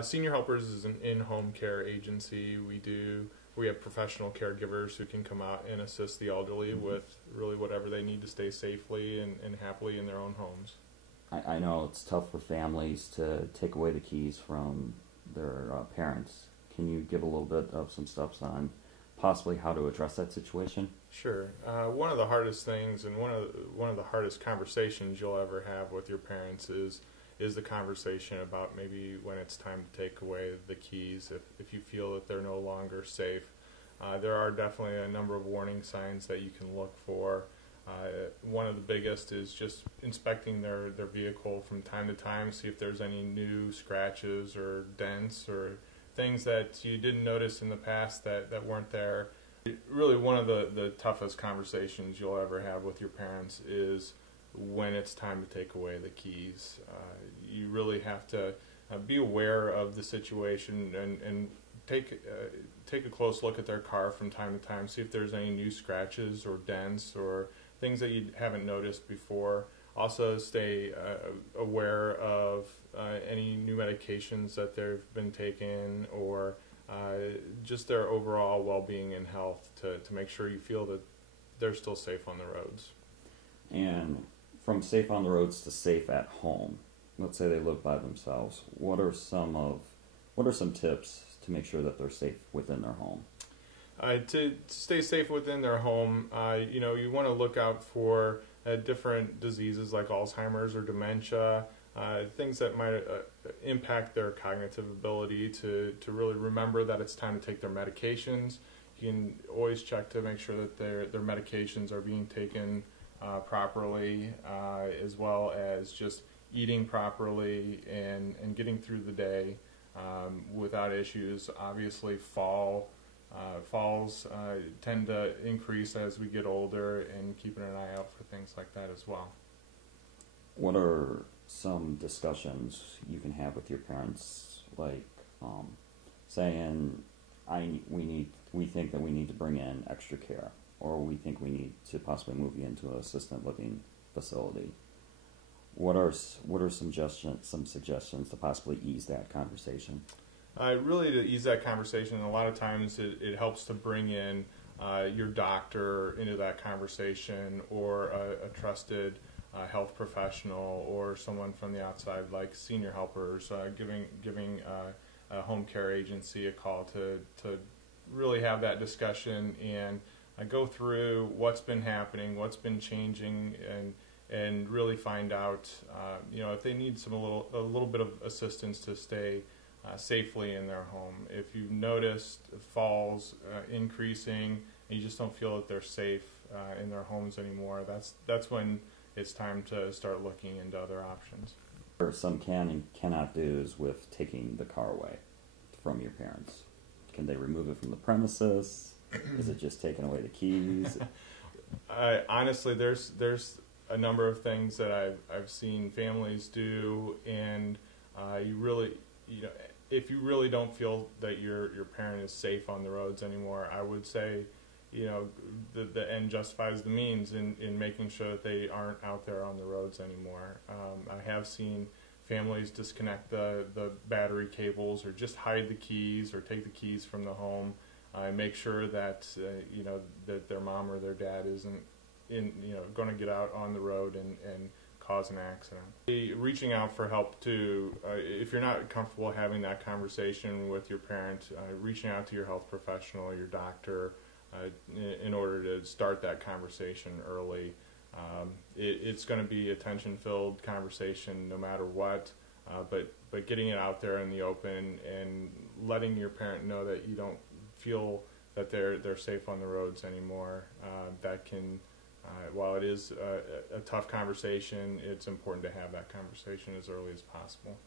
Senior Helpers is an in-home care agency. We have professional caregivers who can come out and assist the elderly with really whatever they need to stay safely and happily in their own homes. I know it's tough for families to take away the keys from their parents. Can you give a little bit of some steps on possibly how to address that situation? Sure. One of the hardest things and one of the hardest conversations you'll ever have with your parents is the conversation about maybe when it's time to take away the keys if you feel that they're no longer safe. There are definitely a number of warning signs that you can look for. One of the biggest is just inspecting their vehicle from time to time, see if there's any new scratches or dents or things that you didn't notice in the past that weren't there. Really, one of the toughest conversations you'll ever have with your parents is when it's time to take away the keys. You really have to be aware of the situation and take a close look at their car from time to time, see if there's any new scratches or dents or things that you haven't noticed before. Also stay aware of any new medications that they've been taking or just their overall well-being and health to make sure you feel that they're still safe on the roads. And from safe on the roads to safe at home, let's say they live by themselves, what are some tips to make sure that they're safe within their home? To stay safe within their home, you want to look out for different diseases like Alzheimer's or dementia, things that might impact their cognitive ability to really remember that it's time to take their medications. You can always check to make sure that their medications are being taken properly, as well as just eating properly and getting through the day without issues. Obviously, falls tend to increase as we get older, and keeping an eye out for things like that as well. What are some discussions you can have with your parents, like saying, we think that we need to bring in extra care, or we think we need to possibly move you into an assisted living facility? What are some suggestions to possibly ease that conversation? Really, to ease that conversation, a lot of times it helps to bring in your doctor into that conversation, or a trusted health professional, or someone from the outside like Senior Helpers, giving a home care agency a call to really have that discussion and go through what's been happening, what's been changing, and really find out if they need a little bit of assistance to stay safely in their home. If you've noticed falls increasing and you just don't feel that they're safe in their homes anymore, that's when it's time to start looking into other options. There are some can and cannot do's with taking the car away from your parents. Can they remove it from the premises? Is it just taking away the keys? Honestly, there's a number of things that I've seen families do, and if you really don't feel that your parent is safe on the roads anymore, I would say, the end justifies the means in making sure that they aren't out there on the roads anymore. I have seen families disconnect the battery cables, or just hide the keys, or take the keys from the home, and make sure that that their mom or their dad isn't going to get out on the road and cause an accident. Reaching out for help too, if you're not comfortable having that conversation with your parent, reaching out to your health professional, your doctor, in order to start that conversation early. It's going to be a tension-filled conversation no matter what, but getting it out there in the open and letting your parent know that you don't feel that they're safe on the roads anymore, that can, while it is a tough conversation, it's important to have that conversation as early as possible.